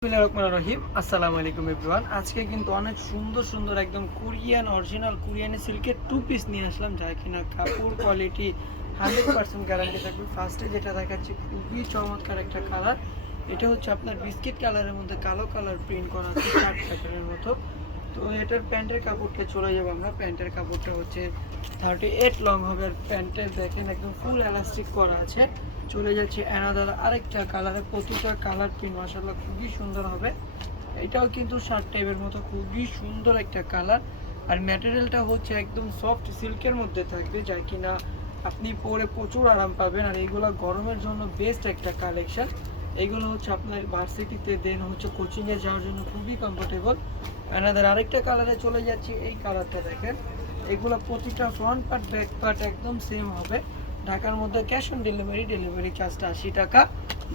রহিম। আসসালামু আলাইকুম এভরিওয়ান। আজকে কিন্তু অনেক সুন্দর সুন্দর একদম কোরিয়ান, অরিজিনাল কোরিয়ানের সিল্কের টু পিস নিয়ে আসলাম, যা কিনা কাপড় কোয়ালিটি হান্ড্রেড পার্সেন্ট গ্যারান্টি থাকবে। ফার্স্টে যেটা দেখাচ্ছি, খুবই চমৎকার একটা কালার এটা হচ্ছে আপনার বিস্কিট কালারের মধ্যে কালো কালার প্রিন্ট করা আছে চার্ট প্যাটার্নের মতো। তো এটার প্যান্টের কাপড়টা চলে যাব আমরা। প্যান্টের কাপড়টা হচ্ছে থার্টি এইট লং হবে আর প্যান্টের দেখেন একদম ফুল এলাস্টিক করা আছে। চলে যাচ্ছে অ্যানাদার আরেকটা কালারে প্রতিটা কালার প্রিন্ট মাসাল্লাহ খুবই সুন্দর হবে। এটাও কিন্তু শার্ট টাইপের মতো, খুবই সুন্দর একটা কালার আর ম্যাটেরিয়ালটা হচ্ছে একদম সফট সিল্কের মধ্যে থাকবে, যা কিনা আপনি পরে প্রচুর আরাম পাবেন। আর এইগুলো গরমের জন্য বেস্ট একটা কালেকশন এইগুলো হচ্ছে আপনার ভার্সিটিতে দেন, হচ্ছে কোচিংয়ে যাওয়ার জন্য খুবই কমফোর্টেবল অ্যানাদার আরেকটা কালারে চলে যাচ্ছি, এই কালারটা দেখেন। এগুলো প্রতিটা ফ্রন্ট পার্ট ব্যাক পার্ট একদম সেম হবে। ঢাকার মধ্যে ক্যাশ অন ডেলিভারি ডেলিভারি চার্জটা আশি টাকা।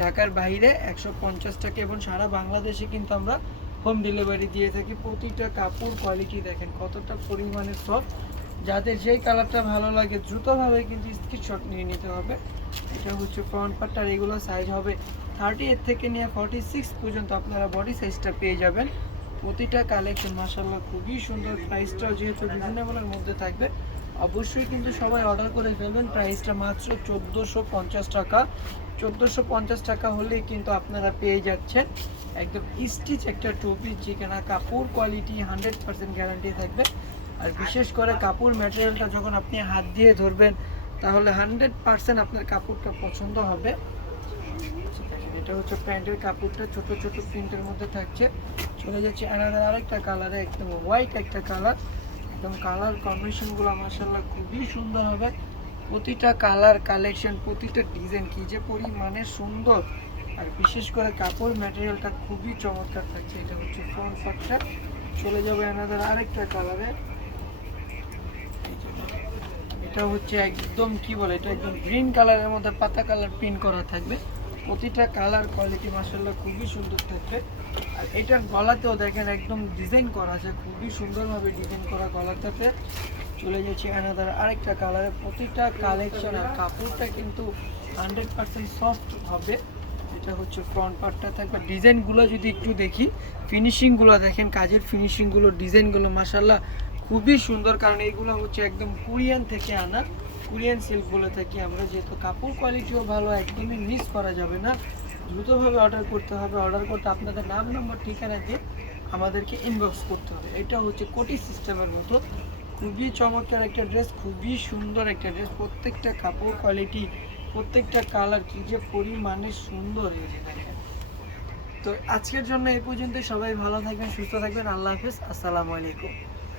ঢাকার বাইরে একশো পঞ্চাশ টাকা এবং সারা বাংলাদেশে কিন্তু আমরা হোম ডেলিভারি দিয়ে থাকি। প্রতিটা কাপড় কোয়ালিটি দেখেন, কতটা পরিমাণে সফট যাদের যেই কালারটা ভালো লাগে, দ্রুতভাবে কিন্তু স্ক্রিনশট নিয়ে নিতে হবে। এটা হচ্ছে ফ্রন্ট পার্ট আর এগুলো সাইজ হবে থার্টি এইট থেকে নিয়ে ফর্টি সিক্স পর্যন্ত আপনারা বডি সাইজটা পেয়ে যাবেন। প্রতিটা কালেকশন মাসাল্লাহ খুবই সুন্দর প্রাইসটাও যেহেতু রিজনেবলের মধ্যে থাকবে, অবশ্যই কিন্তু সবাই অর্ডার করে ফেলবেন। প্রাইসটা মাত্র চোদ্দোশো পঞ্চাশ টাকা। চোদ্দোশো পঞ্চাশ টাকা হলেই কিন্তু আপনারা পেয়ে যাচ্ছেন একদম স্টিচ একটা টুপি যেখানে কাপড় কোয়ালিটি হান্ড্রেড পার্সেন্ট গ্যারান্টি থাকবে। আর বিশেষ করে কাপড় ম্যাটেরিয়ালটা যখন আপনি হাত দিয়ে ধরবেন, তাহলে হান্ড্রেড পার্সেন্ট আপনার কাপড়টা পছন্দ হবে। এটা হচ্ছে প্যান্টের কাপড়টা, ছোট ছোট প্রিন্টের মধ্যে থাকছে। চলে যাচ্ছে আলাদা আরেকটা কালারে একদম হোয়াইট একটা কালার একদম কালার কম্বিনেশনগুলো মাসাল্লাহ খুবই সুন্দর হবে। প্রতিটা কালার কালেকশন প্রতিটা ডিজাইন কি যে পরিমাণে সুন্দর। আর বিশেষ করে কাপড় ম্যাটেরিয়ালটা খুবই চমৎকার থাকছে। এটা হচ্ছে ফ্রন্ট পার্টটা চলে যাবে আনাদার আরেকটা কালারে এটা হচ্ছে একদম কি বলে, এটা একদম গ্রিন কালারের মধ্যে পাতা কালার প্রিন্ট করা থাকবে। প্রতিটা কালার কোয়ালিটি মাসাল্লাহ খুবই সুন্দর থাকবে। আর এটার গলাতেও দেখেন একদম ডিজাইন করা আছে, খুবই সুন্দরভাবে ডিজাইন করা গলাটাতে। চলে যাচ্ছে অ্যানাদার আরেকটা কালারে প্রতিটা কালেকশন আর কাপড়টা কিন্তু হান্ড্রেড পার্সেন্ট সফট হবে। এটা হচ্ছে ফ্রন্ট পার্টটা থাকবে। ডিজাইনগুলো যদি একটু দেখি ফিনিশিংগুলো দেখেন, কাজের ফিনিশিংগুলো ডিজাইনগুলো মাসাল্লাহ খুবই সুন্দর। কারণ এইগুলো হচ্ছে একদম কোরিয়ান থেকে আনা। কোরিয়ান সিল্ক বলে থাকি আমরা, যেহেতু কাপড় কোয়ালিটিও ভালো, একদমই মিস করা যাবে না। দ্রুতভাবে অর্ডার করতে হবে। অর্ডার করতে আপনাদের নাম নম্বর ঠিকানা দিয়ে আমাদেরকে ইনবক্স করতে হবে। এটা হচ্ছে কোটি সিস্টেমের মতো। খুবই চমৎকার একটা ড্রেস খুবই সুন্দর একটা ড্রেস প্রত্যেকটা কাপড় কোয়ালিটি প্রত্যেকটা কালার কী যে পরিমাণে সুন্দর দেখেন। তো আজকের জন্য এই পর্যন্ত সবাই ভালো থাকবেন, সুস্থ থাকবেন। আল্লাহ হাফেজ। আসসালামু আলাইকুম।